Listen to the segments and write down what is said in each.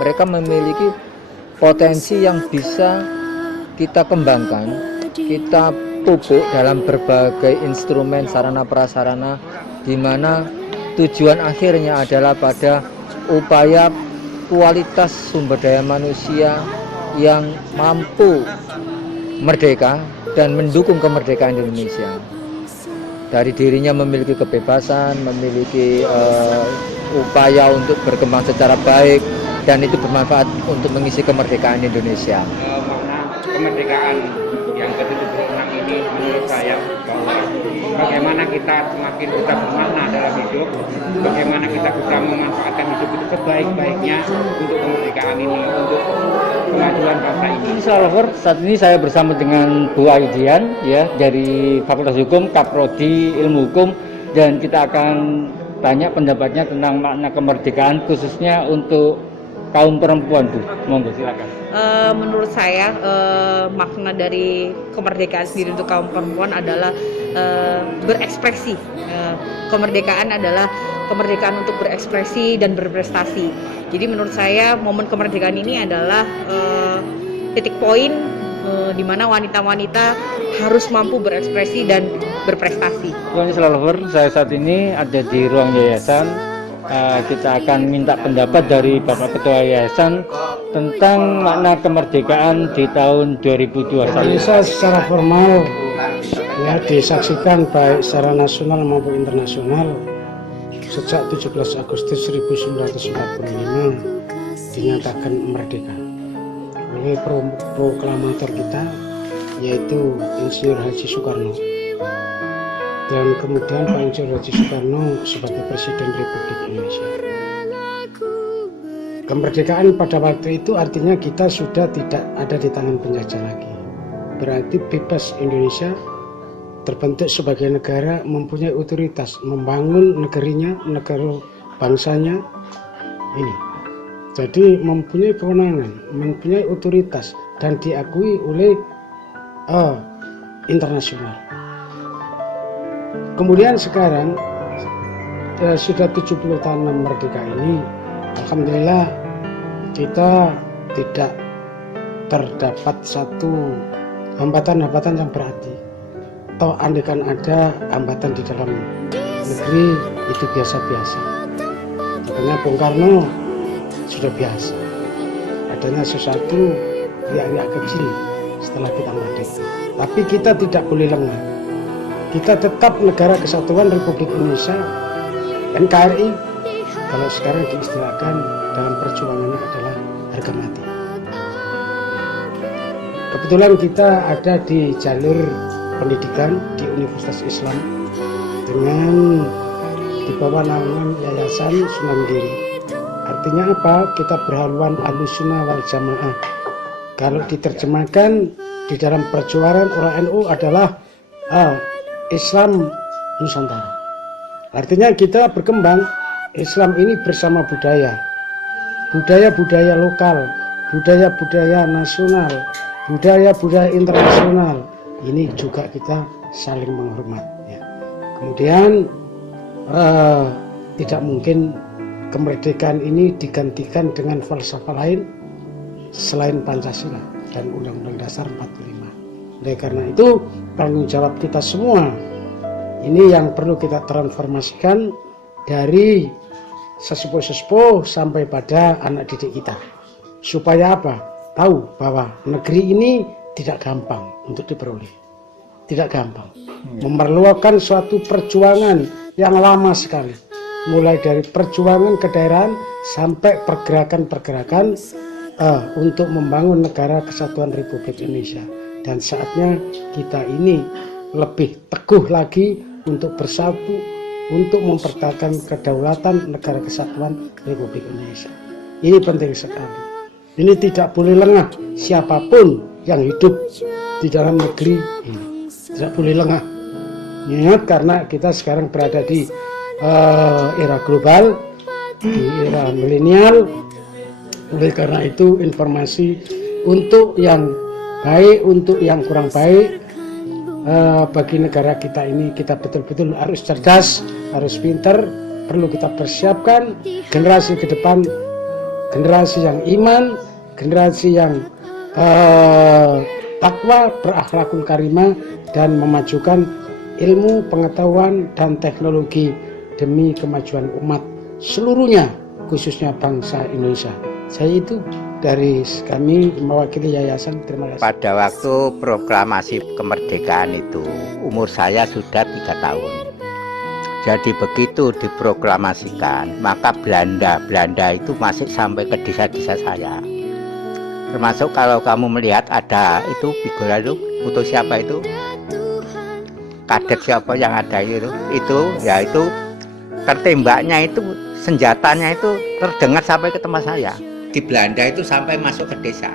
Mereka memiliki potensi yang bisa kita kembangkan, kita pupuk dalam berbagai instrumen sarana prasarana, di mana tujuan akhirnya adalah pada upaya kualitas sumber daya manusia yang mampu merdeka dan mendukung kemerdekaan Indonesia. Dari dirinya memiliki kebebasan, memiliki upaya untuk berkembang secara baik, dan itu bermanfaat untuk mengisi kemerdekaan Indonesia. Makna kemerdekaan yang ke-76 ini menurut saya bahwa bagaimana kita semakin bisa bermakna dalam hidup, bagaimana kita bisa memanfaatkan hidup itu sebaik-baiknya untuk kemerdekaan ini, untuk kemajuan bangsa ini. Lover, saat ini saya bersama dengan Bu Aidian ya dari Fakultas Hukum, Kaprodi Ilmu Hukum, dan kita akan tanya pendapatnya tentang makna kemerdekaan khususnya untuk kaum perempuan, Bu. Monggo silakan. Menurut saya makna dari kemerdekaan sendiri untuk kaum perempuan adalah berekspresi. Kemerdekaan adalah kemerdekaan untuk berekspresi dan berprestasi. Jadi menurut saya momen kemerdekaan ini adalah titik poin di mana wanita-wanita harus mampu berekspresi dan berprestasi. Lover, saya saat ini ada di ruang yayasan. Kita akan minta pendapat dari Bapak Ketua Yayasan tentang makna kemerdekaan di tahun 2021. Indonesia secara formal ya disaksikan baik secara nasional maupun internasional sejak 17 Agustus 1945 dinyatakan merdeka oleh proklamator kita yaitu Insinyur Haji Soekarno. Dan kemudian Pak Insinyur Haji Soekarno sebagai Presiden Republik Indonesia. Kemerdekaan pada waktu itu artinya kita sudah tidak ada di tangan penjajah lagi. Berarti bebas Indonesia terbentuk sebagai negara mempunyai otoritas membangun negerinya, negara bangsanya ini. Jadi mempunyai kewenangan, mempunyai otoritas dan diakui oleh internasional. Kemudian sekarang sudah 70 tahun merdeka ini, alhamdulillah kita tidak terdapat satu hambatan-hambatan yang berarti. Atau andaikan ada hambatan di dalam negeri itu biasa-biasa. Makanya Bung Karno sudah biasa. Adanya sesuatu riak-riak kecil setelah kita merdeka. Tapi kita tidak boleh lengah. Kita tetap negara kesatuan Republik Indonesia, NKRI, kalau sekarang diistilahkan dalam perjuangannya adalah harga mati. Kebetulan kita ada di jalur pendidikan di Universitas Islam dengan di bawah naungan Yayasan Sunan Giri. Artinya apa? Kita berhaluan Ahlussunnah wal Jamaah. Kalau diterjemahkan di dalam perjuangan orang NU adalah Islam Nusantara. Artinya kita berkembang Islam ini bersama budaya-budaya lokal, budaya-budaya nasional, budaya-budaya internasional. Ini juga kita saling menghormat. Ya. Kemudian tidak mungkin kemerdekaan ini digantikan dengan falsafah lain selain Pancasila dan Undang-Undang Dasar 45. Oleh karena itu tanggung jawab kita semua ini yang perlu kita transformasikan dari sesepuh-sesepuh sampai pada anak didik kita. Supaya apa? Tahu bahwa negeri ini tidak gampang untuk diperoleh. Tidak gampang. Memerlukan suatu perjuangan yang lama sekali. Mulai dari perjuangan kedaerahan sampai pergerakan-pergerakan untuk membangun negara kesatuan Republik Indonesia. Dan saatnya kita ini lebih teguh lagi untuk bersatu, untuk mempertahankan kedaulatan negara kesatuan Republik Indonesia. Ini penting sekali. Ini tidak boleh lengah siapapun yang hidup di dalam negeri ini. Tidak boleh lengah. Ingat karena kita sekarang berada di era global, di era milenial. Oleh karena itu informasi untuk yang baik, untuk yang kurang baik, bagi negara kita ini kita betul-betul harus cerdas, harus pintar, perlu kita persiapkan generasi ke depan generasi yang iman, generasi yang takwa, berakhlakul karimah, dan memajukan ilmu, pengetahuan, dan teknologi demi kemajuan umat seluruhnya, khususnya bangsa Indonesia. Saya itu dari kami mewakili yayasan. Terima kasih. Pada waktu proklamasi kemerdekaan itu umur saya sudah 3 tahun. Jadi begitu diproklamasikan, maka Belanda itu masih sampai ke desa-desa saya. Termasuk kalau kamu melihat ada itu figura itu, foto siapa itu, kadet siapa yang ada itu ya itu tertembaknya itu, senjatanya itu terdengar sampai ke tempat saya. Di Belanda itu sampai masuk ke desa.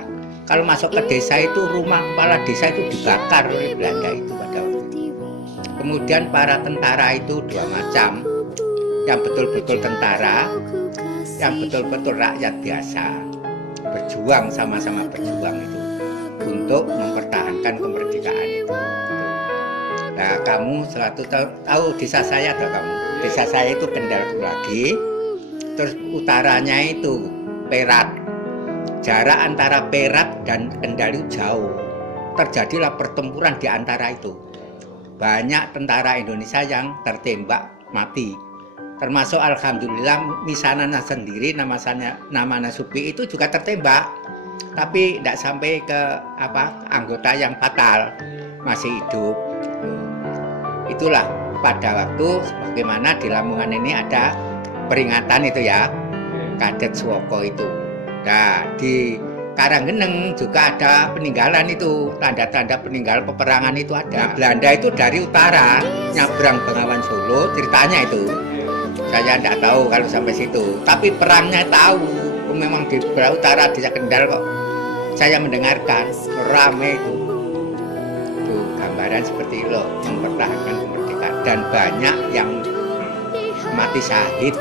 Kalau masuk ke desa itu rumah kepala desa itu dibakar oleh Belanda itu pada waktu itu. Kemudian para tentara itu 2 macam, yang betul-betul tentara, yang betul-betul rakyat biasa, berjuang sama-sama berjuang itu untuk mempertahankan kemerdekaan itu. Nah, kamu selalu tahu desa saya atau kamu? Desa saya itu Kendal lagi, terus utaranya itu Perak. Jarak antara Perak dan Kendal itu jauh. Terjadilah pertempuran di antara itu. Banyak tentara Indonesia yang tertembak mati. Termasuk alhamdulillah misanana sendiri, namanya Supi itu juga tertembak. Tapi tidak sampai ke anggota yang fatal, masih hidup. Itulah pada waktu bagaimana di Lamongan ini ada peringatan itu ya, Kadet Swoko itu. Nah, di Karanggeneng juga ada peninggalan itu, tanda-tanda peninggalan peperangan itu ada. Belanda itu dari utara nyabrang Bengawan Solo, ceritanya itu. Saya tidak tahu kalau sampai situ, tapi perangnya tahu. Memang di belah utara di Kendal kok. Saya mendengarkan rame itu. Tuh gambaran seperti itu, mempertahankan kemerdekaan, dan banyak yang mati syahid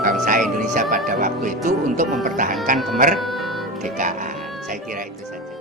bangsa Indonesia pada waktu itu untuk mempertahankan kemerdekaan. Saya kira itu saja.